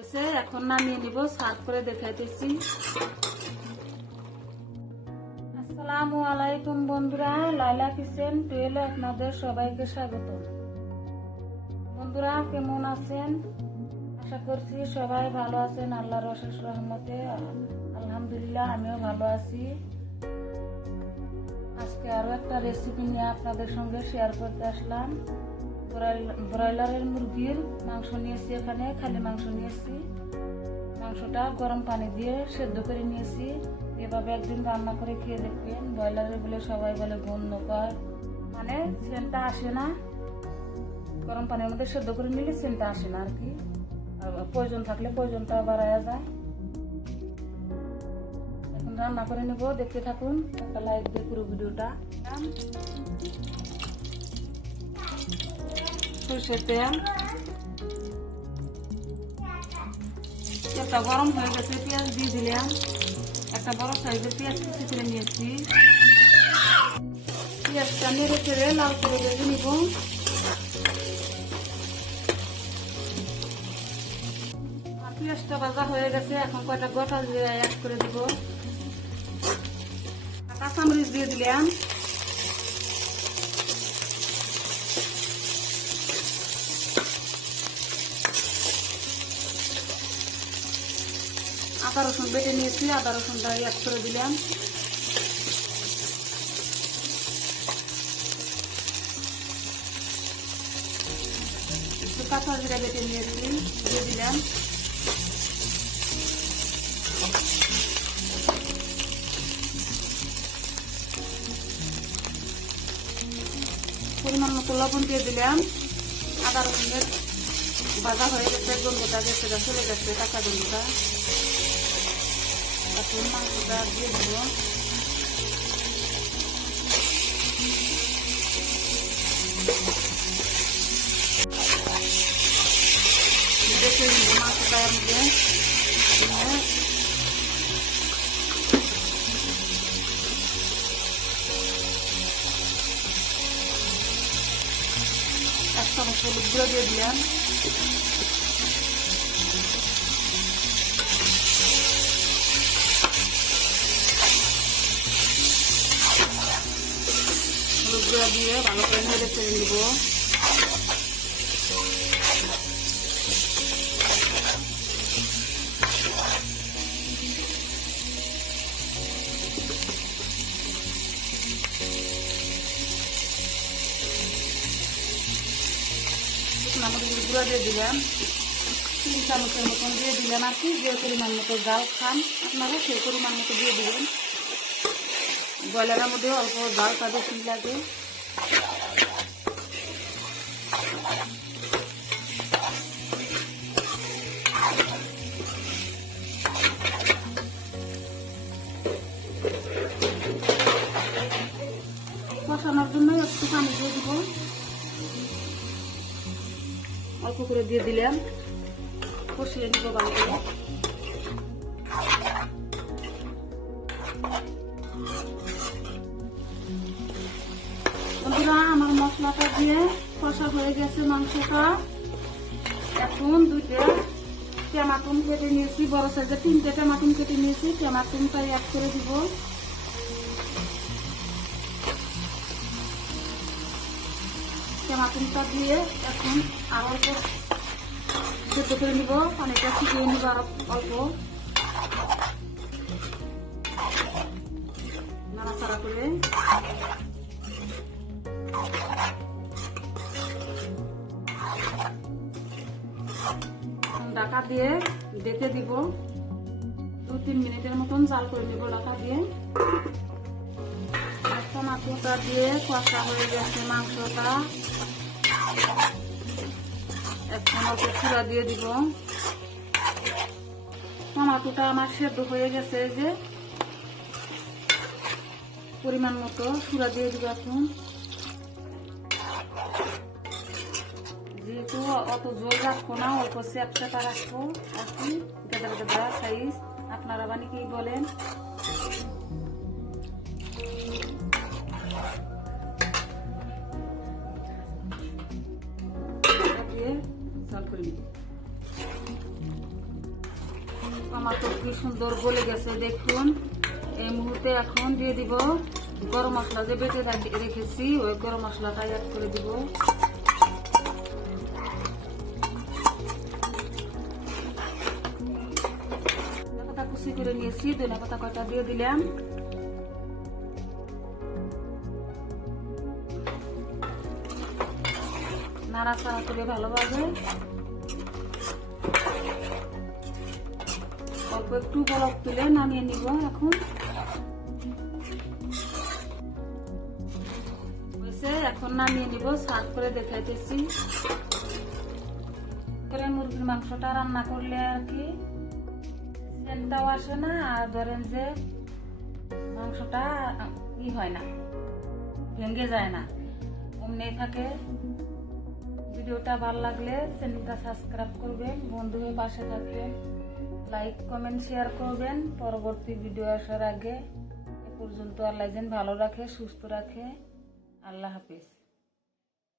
হয়েছে এখন নামিয়ে নিব, সার্ভ করে দেখাইতেছি। আসসালামু আলাইকুম বন্ধুরা লাইলা কিচেন টুয়েলে আপনাদের সবাইকে স্বাগত। বন্ধুরা, কেমন আছেন? আশা করছি সবাই ভালো আছেন, আল্লাহর অশেষ রহমতে। আলহামদুলিল্লাহ, আমিও ভালো আছি। আজকে আরও একটা রেসিপি নিয়ে আপনাদের সঙ্গে শেয়ার করতে আসলাম। ব্রয়লারের মুরগির মাংস নিয়েছি এখানে, খালি মাংস নিয়েছি। মাংসটা গরম পানি দিয়ে সেদ্ধ করে নিয়েছি। এভাবে একদিন রান্না করে খেয়ে দেখবেন, ব্রয়লারের বলে সবাই বলে গন্ধ কয় মানে সেন্টটা আসে না। গরম পানির মধ্যে সেদ্ধ করে নিলে সেন্টটা আসে না আর কি। প্রয়োজন থাকলে প্রয়োজনটা বাড়ায়া যায়। এখন রান্না করে নিব, দেখতে থাকুন। একটা লাইক দিয়ে পুরো ভিডিওটা। সরষের তেল গরম হয়ে গেছে, পেঁয়াজ দিয়ে দিলাম। একটা বড় সাইজের পেঁয়াজ কুচি করে নিয়েছি। পেঁয়াজটা নেড়ে চেড়ে লাল করে ভেজে নিব। পেঁয়াজটা ভাজা হয়ে গেছে, এখন কয়টা গোটা দিয়ে অ্যাড করে দিব। কাঁচামরিচ দিয়ে দিলাম। আদা রসুন বেটে নিয়েছি, আদা রসুনটা অ্যাড করে দিলাম। কাঁচা জিরা বেটে নিয়েছি, দিয়ে দিলাম। পরিমাণ মতো লবণ দিয়ে দিলাম। আদা রসুনের ভাজা হয়ে গেছে, গন্ধটা গেছে চলে গেছে, কাঁচা গন্ধটা। এখন মাংসটা দিয়ে দিব দেখে নিব মাংসটা এর মধ্যে দিয়ে এক দিয়ে ভালো করে নেড়ে চেড়ে নিব। আমাদের গুঁড়ো দিয়ে দিলাম। মতন দিয়ে দিলাম আর কি, যে পরিমাণ মতো জাল খান আপনারা, সেই পরিমাণ মতো দিয়ে দিবেন। ব্রয়লারের মধ্যে অল্প জালটা বেশি লাগে? অল্প করে দিয়ে দিলাম। কষিয়ে নিব ভালো আমার মশলাটা দিয়ে কষা হয়ে গেছে মাংসটা। এখন দুইটা টমাটুন কেটে নিয়েছি, বড় সাইজের তিনটে টমাটুন কেটে নিয়েছি। টমাটুনটা অ্যাড করে দিব। টমাটুনটা দিয়ে এখন আর অল্প সেদ্ধ করে নিব। পানিটা শুকিয়ে নিব আর অল্প। নাড়াচাড়া করে। ডাকা দিয়ে ডেকে দিব। দু তিন মিনিটের মতন জাল করে নিব ডাকা দিয়ে। টমাটোটা দিয়ে কষা হয়ে গেছে, মাংসটা। এখন অল্প চূড়া দিয়ে দিব। টমাটোটা আমার সেদ্ধ হয়ে গেছে যে। পরিমাণ মতো চূড়া দিয়ে দিব এখন। যেহেতু অত জল রাখব না, অল্প চ্যাপচাটা রাখব। আর কি? গেদা গেদা সাইজ। আপনারা বানি কি বলেন? করে নিব টমাটো কি সুন্দর গলে গেছে, দেখুন। এই মুহূর্তে এখন দিয়ে দিব গরম মশলা যে বেটে রেখেছি, ওই গরম মশলাটা অ্যাড করে দিব। কুচি করে নিয়েছি পাতা কয়টা দিয়ে দিলাম। নাড়াচাড়া করে ভালোভাবে অল্প একটু বরফ তুলে নামিয়ে নিব এখন। এখন নামিয়ে নিব, সার্ভ করে দেখাইতেছি। করে মুরগির মাংসটা রান্না করলে আর কি। সেন্টটাও আসে না, আর ধরেন যে মাংসটা ই হয় না, ভেঙে যায় না। অমনি থাকে। ভিডিওটা ভালো লাগলে চ্যানেলটা সাবস্ক্রাইব করবেন, বন্ধু হয়ে পাশে থাকবেন, লাইক, কমেন্ট, শেয়ার করবেন। পরবর্তী ভিডিও আসার আগে এ পর্যন্ত আল্লাহ ভালো রাখে, সুস্থ রাখে। আল্লাহ হাফিজ।